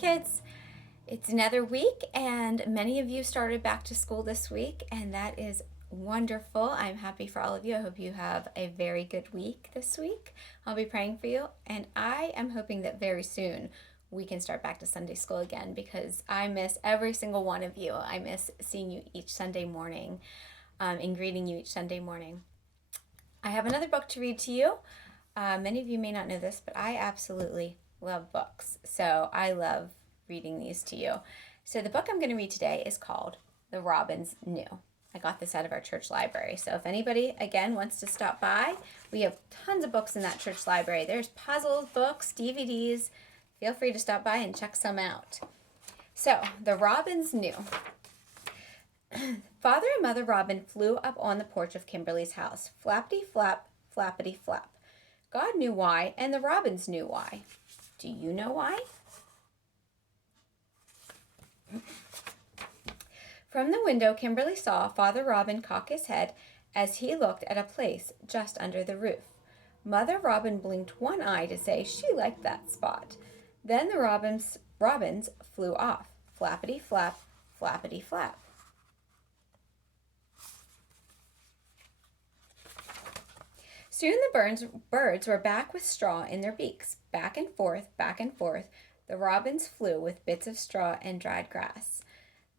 kids. It's another week, and many of you started back to school this week, and that is wonderful. I'm happy for all of you. I hope you have a very good week this week. I'll be praying for you, and I am hoping that very soon we can start back to Sunday school again because I miss every single one of you. I miss seeing you each Sunday morning and greeting you each Sunday morning. I have another book to read to you. Many of you may not know this, but I absolutely love books. So I love reading these to you. So the book I'm going to read today is called The Robins Knew. I got this out of our church library. So if anybody, again, wants to stop by, we have tons of books in that church library. There's puzzles, books, DVDs. Feel free to stop by and check some out. So, The Robins Knew. Father and Mother Robin flew up on the porch of Kimberly's house. Flappity flap, flappity flap. God knew why, and the robins knew why. Do you know why? From the window, Kimberly saw Father Robin cock his head as he looked at a place just under the roof. Mother Robin blinked one eye to say she liked that spot. Then the robins flew off. Flappity flap, flappity flap. Soon the birds were back with straw in their beaks. Back and forth, the robins flew with bits of straw and dried grass.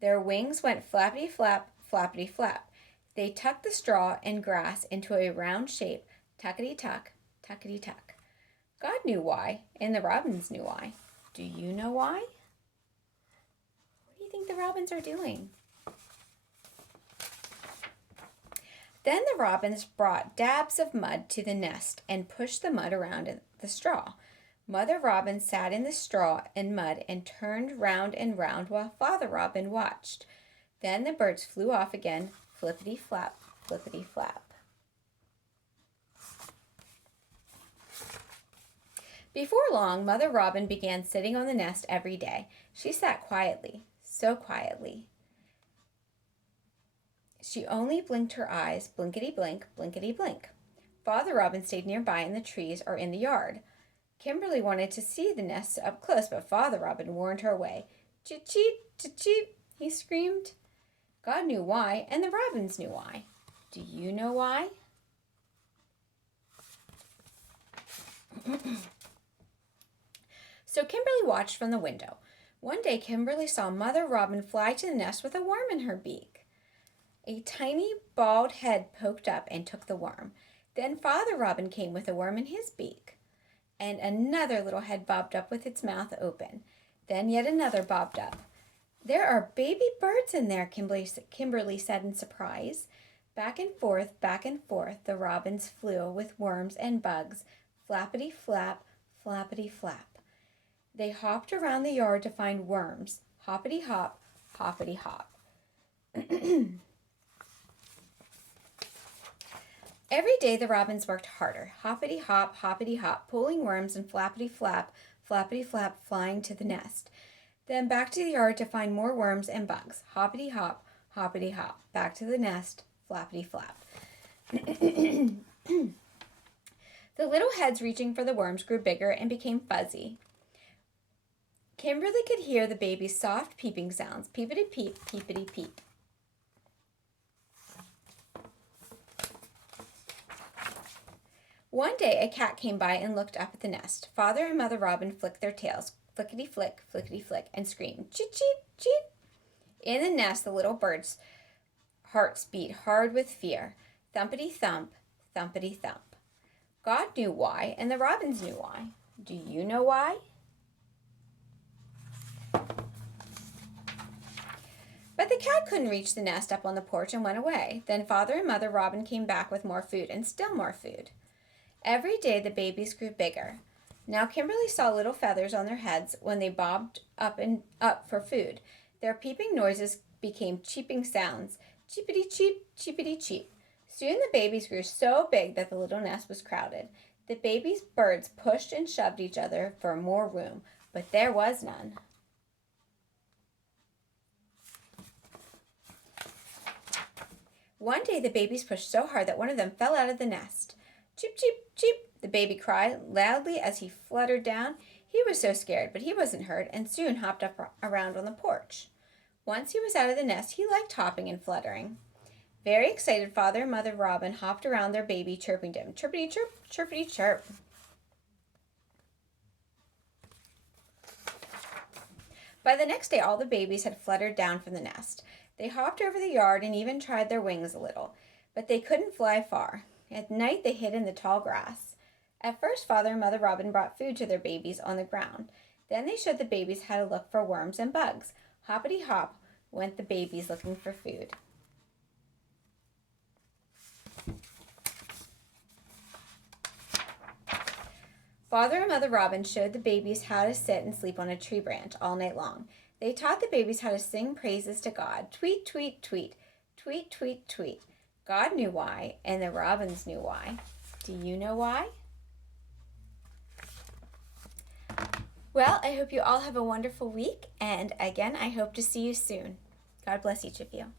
Their wings went flappity flap, flappity flap. They tucked the straw and grass into a round shape, tuckety tuck, tuckety tuck. God knew why, and the robins knew why. Do you know why? What do you think the robins are doing? Then the robins brought dabs of mud to the nest and pushed the mud around in the straw. Mother Robin sat in the straw and mud and turned round and round while Father Robin watched. Then the birds flew off again, flippity flap, flippity flap. Before long, Mother Robin began sitting on the nest every day. She sat quietly, so quietly. She only blinked her eyes, blinkety blink, blinkety blink. Father Robin stayed nearby in the trees or in the yard. Kimberly wanted to see the nest up close, but Father Robin warned her away. Cheep, cheep, cheep, he screamed. God knew why, and the robins knew why. Do you know why? So Kimberly watched from the window. One day Kimberly saw Mother Robin fly to the nest with a worm in her beak. A tiny bald head poked up and took the worm. Then Father Robin came with a worm in his beak. And another little head bobbed up with its mouth open. Then yet another bobbed up. There are baby birds in there, Kimberly said in surprise. Back and forth, the robins flew with worms and bugs. Flappity flap, flappity flap. They hopped around the yard to find worms. Hoppity hop, hoppity hop. Every day the robins worked harder, hoppity hop, pulling worms and flappity flap, flying to the nest. Then back to the yard to find more worms and bugs. Hoppity hop, back to the nest, flappity flap. The little heads reaching for the worms grew bigger and became fuzzy. Kimberly could hear the baby's soft peeping sounds, peepity peep, peepity peep. One day a cat came by and looked up at the nest. Father and Mother Robin flicked their tails, flickety flick, and screamed, cheep, cheep, cheep. In the nest, the little birds' hearts beat hard with fear. Thumpity thump, thumpity thump. God knew why, and the robins knew why. Do you know why? But the cat couldn't reach the nest up on the porch and went away. Then Father and Mother Robin came back with more food and still more food. Every day the babies grew bigger. Now Kimberly saw little feathers on their heads when they bobbed up and up for food. Their peeping noises became cheeping sounds. Cheepity cheep, cheepity cheep. Soon the babies grew so big that the little nest was crowded. The babies' birds pushed and shoved each other for more room, but there was none. One day the babies pushed so hard that one of them fell out of the nest. Cheep, cheep, cheep, the baby cried loudly as he fluttered down. He was so scared, but he wasn't hurt and soon hopped up around on the porch. Once he was out of the nest, he liked hopping and fluttering. Very excited, Father and Mother Robin hopped around their baby, chirping to him, chirpity chirp, chirpity chirp. By the next day, all the babies had fluttered down from the nest. They hopped over the yard and even tried their wings a little, but they couldn't fly far. At night, they hid in the tall grass. At first, Father and Mother Robin brought food to their babies on the ground. Then they showed the babies how to look for worms and bugs. Hoppity hop went the babies looking for food. Father and Mother Robin showed the babies how to sit and sleep on a tree branch all night long. They taught the babies how to sing praises to God. Tweet, tweet, tweet. Tweet, tweet, tweet. God knew why, and the robins knew why. Do you know why? Well, I hope you all have a wonderful week, and again, I hope to see you soon. God bless each of you.